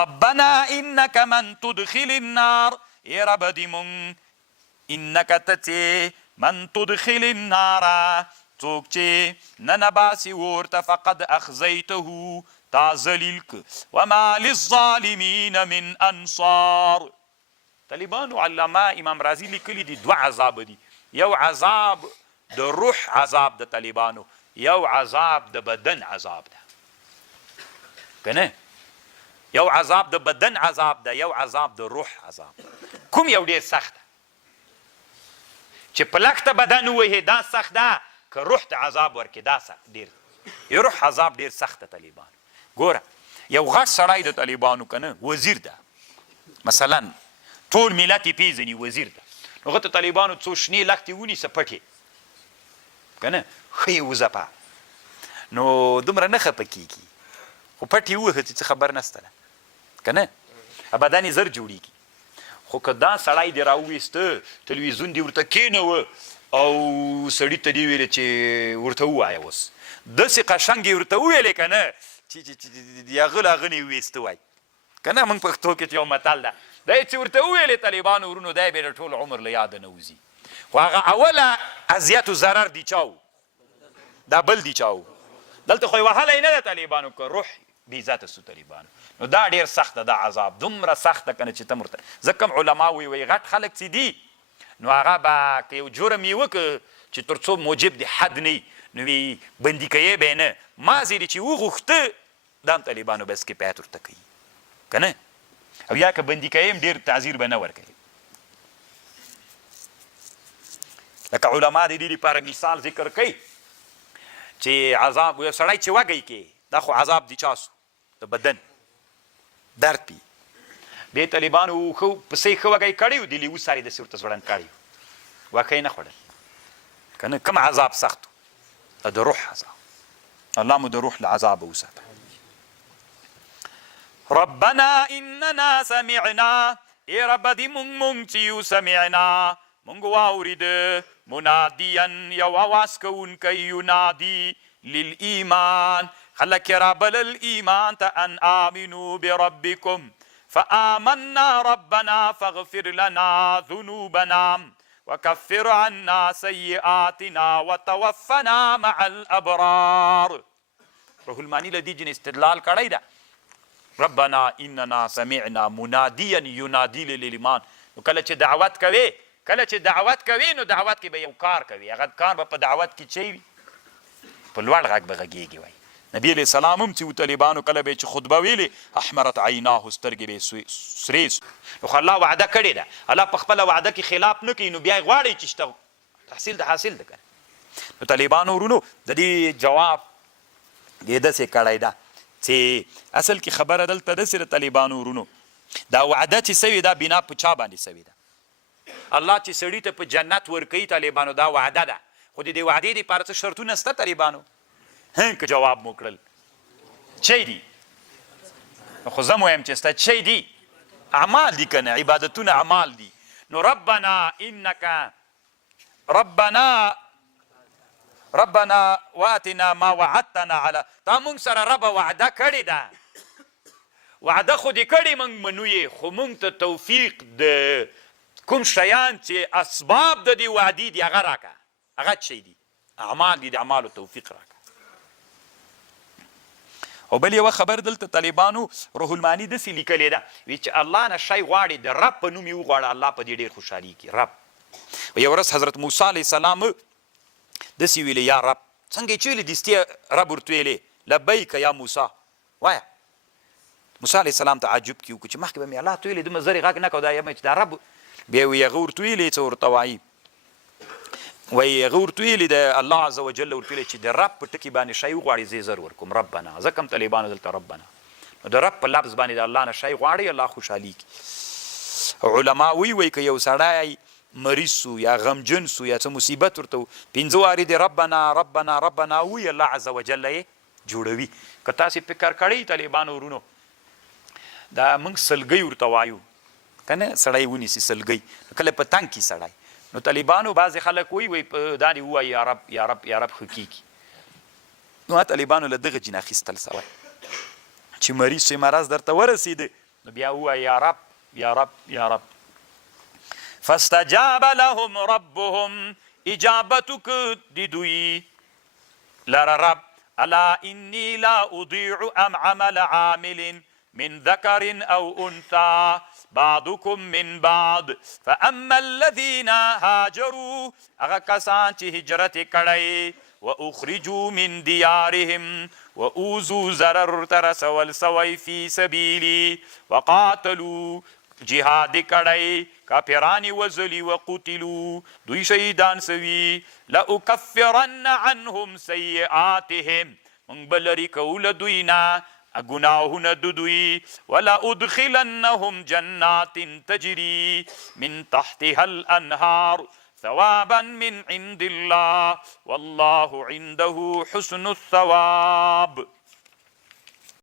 ربنا انك من تدخل النار ای رب دی مونږ انک ته من تدخل النار څوک چې ننباسي ورته فقد اخزیته تا ذلیل که وما للظالمین من انصار. طالبانو علامه امام رازی لیکلی دي دوه عذاب دي، یو عذاب د روح عذاب د طالبانو، یو عذاب د بدن عذاب ده کنه، یو عذاب د بدن عذاب ده، یو عذاب د روح عذاب. کوم یو ډیر سخت چې پلکته بدن ووهې دا سخت ده، که روح ته عذاب ورکې دا سخت ډیر، روح عذاب ډیر سخت ده. طالبان ګوره یو غټ سړی د طالبانو کنه وزیر ده مثلا، ټول ملت یې پیژني وزیر ده، نو هغه ته طالبانو څو شنې لښتې ونیسه پټې کنه ښه یې وځپه، نو دومره نه خفه کېږي، خو پټ یې ووهه چې څه خبر نسته ده کنه، بدن یې زر جوړېږي. خو که دا سړی دې راوویسته تلویزیون دې ورته کېنوه او سړي ته دې ویلې چې ورته ووایه اوس داسې قشنګ یې ورته وویلې که نه چې هغه له هغه نه یې ویسته وایي که نه. موږ پښتو کې یو متل ده، دا یې چې ورته وویلې طالبانو ورونو دی بیا د ټول عمر له یاده نه وځي. خو هغه اوله اذیت و ضرر دی چاو دا بل دی چاو، دلته خو یې وهلی نه ده طالبانو، که روح بې عزته سو طالبانو، نو دا ډېر سخت ده دا عذاب، دومره سخت ده که نه چې ته ورته ځکه کوم علما وایي غټ خلک چې دي نو هغه به که یو جرم یې وکړه چې تر څو موجب د حد نه وي نو وی بندي کوي به یې نه، مازې دې چې وغوښته دا هم طالبانو بس کفایت ورته کوي که نه، او یا که بندي کوي هم ډېر تعذیر به نه ورکوي. لکه علما د دې لپاره مثال ذکر کوي چې عذاب یو سړی چې وږی کې دا خو عذاب دی چاسو د بدن درد پي دې طالبانو ښه پسې ښه وږی کړی و د لیوه ساري داسې ورته زوړند کړی و واښه یې نه خوړل که نه کوم عذاب سخت و د روح عذاب. الله مو د روح له عذابه وساته. ربنا اننا سمعنا ای رب دې مونږ چې یو سمعنا مونږ واورېده منادیا یو اواز کوونکی ینادي للایمان خلک یې رابلل ایمان ته ان آمنوا بربکم فآمنا ربنا فاغفر لنا ذنوبنا وكفر عنا سيئاتنا وتوفنا مع الابرار. روح المانی له دې جن استدلال کړی ده، ربنا اننا سمعنا منادیا ینادي للایمان. نو کله چې دعوت کوي نو دعوت کې به یو کار کوي، هغه کار به په دعوت کې چی وي په لوړ غږ به غږېږي. وایي نبی علیه السلام هم چې و طالبانو کله به چې خطبه ویلې احمرت عیناه سترګې به یې سرې نو خو الله وعده کړې ده، الله په خپله وعده کې خلاف نه کوي، نو بیا یې غواړئ چې شته تحصیل ده حاصل ده که نو طالبانو ورونو د دې جواب یې داسې کړی ده چې اصل کې خبره دلته داسې د طالبانو ورونو دا وعده چې سوې ده بنا په چا باندې سوې ده؟ الله چې سړي ته په جنت ورکوي طالبانو دا وعده ده، خو د دې وعدې دپاره څه شرطونه شته طالبانو؟ که جواب مو کړل چی دي؟ خو زه مو یم چې ستا چی دي؟ اعمال دي که نه، عبادتونه اعمال دي. نو ربنا انک ربنا واتنا ما وعدتنا علی، تا مونږ سره ربه وعده کړې ده، وعده خو دې کړې مونږ منو یې، خو مونږ ته توفیق د کوم شیان چې اسباب د دې وعدې دي هغه راکړه، هغه څه دي؟ اعمال دي، د اعمالو توفیق راکړه. او بل یوه خبر دلته طالبانو روح المانی داسې لیکلې ده، وی چې الله نه شی غواړي د رب په نوم یې وغواړه، الله په دې ډېر خوشحالېږي. رب یو ورځ حضرت موسی علیه السلام داسې ویلې یا رب، څنګه یې چې ویلې دستي رب ورته ویلې لبیک یا موسی وایه. موسی علیه السلام تعجب کې وکړو چې مخکې به مې الله ته ویلې دومره زر یې غږ نه کوه دا یم چې دا رب، بیا وی هغه ورته ویلې څه ورته وایي، وایي هغه ورته ویلې د الله عز وجل ورته ویلې چې د رب په ټکي باندې شی وغواړي زه یې زر ورکوم ربنا. ځکه هم طالبانو دلته ربنا نو د رب په لفظ باندې د الله نه شی غواړي الله خوشحالېږي. علما وایي که یو سړی مریض سو یا غمجن سو یا څه مصیبت ورته پنځه وارې د ربنا ربنا ربنا وایي الله عز وجل یې جوړوي. که تاسې فکر کړی طالبانو ورونو دا موږ سلګۍ ورته وایو که نه، سړی ونیسي سلګۍ، کله په تنګ کې سړی نو طالبانو بعضې خلک وایي دا دې ووایي یا رب یا رب یا رب ښه کېږي. نو طالبانو له دغه جین اخیستل سوی چې مریض شي مرض درته ورسېده نو بیا ووایه یا رب یا رب یا رب. فاستجاب لهم ربهم، اجابت وکړ د دوی لره رب. الا انی لا اضيع عمل عامل من ذکر او انثى بعضكم من بعض فاما الذين هاجروا، هغه کسان چې هجرت کړی، واخرجوا من ديارهم، واوذوا ضرر ترسول سوی فی سبیلی، وقاتلوا جهاد کړی، کافرانی وزلی وقتلوا دوی شهیدان سوي، لأکفرن عنهم سیئاتهم، مونږ به لرې کوو له دوی نه گناهونه د دوی، ولا ادخلنهم جنات تجري من تحتها الانهار ثوابا من عند الله والله عنده حسن الثواب.